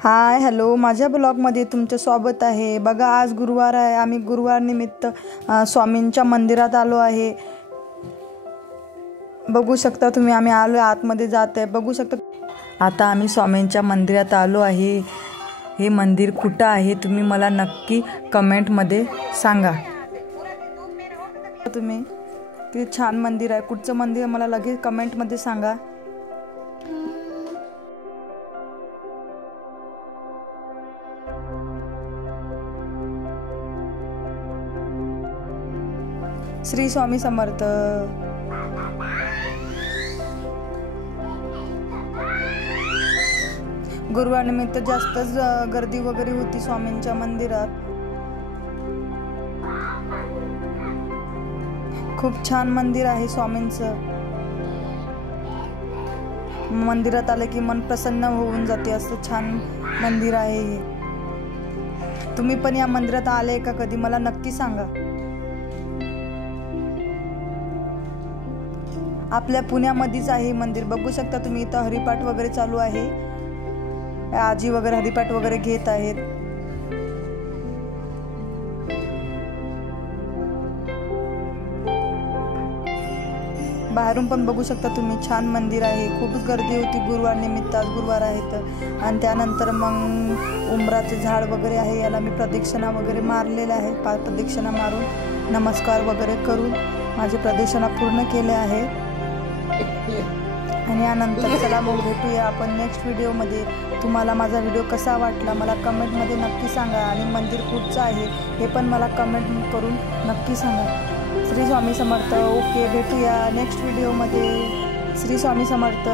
Hi hello, माझ्या ब्लॉगमध्ये तुमचं स्वागत आहे। बघा, आज गुरुवार आहे। आम्ही गुरुवार निमित्त स्वामींच्या मंदिरात आलो आहे। बघू शकता तुम्ही, आम्ही आलो आतमध्ये जात आहे। बघू शकता आता आम्ही स्वामींच्या मंदिरात आलो आहे। हे मंदिर कुठं आहे तुम्ही मला नक्की कमेंटमध्ये सांगा। तुम्ही किती छान मंदिर आहे, कुठचं मंदिर मला लगेच कमेंटमध्ये सांगा। श्री स्वामी समर्थ। गुरुवार निमित्त जास्तच गर्दी वगैरे होती स्वामींच्या मंदिरात। खूप छान मंदिर आहे स्वामींचं। मंदिरात आले की मन प्रसन्न होऊन जाते, असं छान मंदिर आहे हे। तुम्ही पण या मंदिरात आले का कधी मला नक्की सांगा। आपल्या पुण्यामध्येच आहे मंदिर। बघू शकता तुम्ही, इथं हरिपाठ वगैरे चालू आहे। आजी वगैरे हरिपाठ वगैरे घेत आहेत। बाहेरून पण बघू शकता तुम्ही, छान मंदिर आहे। खूपच गर्दी होती गुरुवार निमित्त, आज गुरुवार आहे तर। आणि त्यानंतर मग उंबराचे झाड वगैरे आहे, याला मी प्रदक्षिणा वगैरे मारलेला आहे। 5 प्रदक्षिणा मारून नमस्कार वगैरे करून माझी प्रदक्षिणा पूर्ण केले आहे। आणि यानंतर चला मग भेटूया आपण नेक्स्ट व्हिडिओमध्ये। तुम्हाला माझा व्हिडिओ कसा वाटला मला कमेंटमध्ये नक्की सांगा। आणि मंदिर कुठचं आहे हे पण मला कमेंट करून नक्की सांगा। श्री स्वामी समर्थ। ओके, भेटूया नेक्स्ट व्हिडिओमध्ये। श्री स्वामी समर्थ।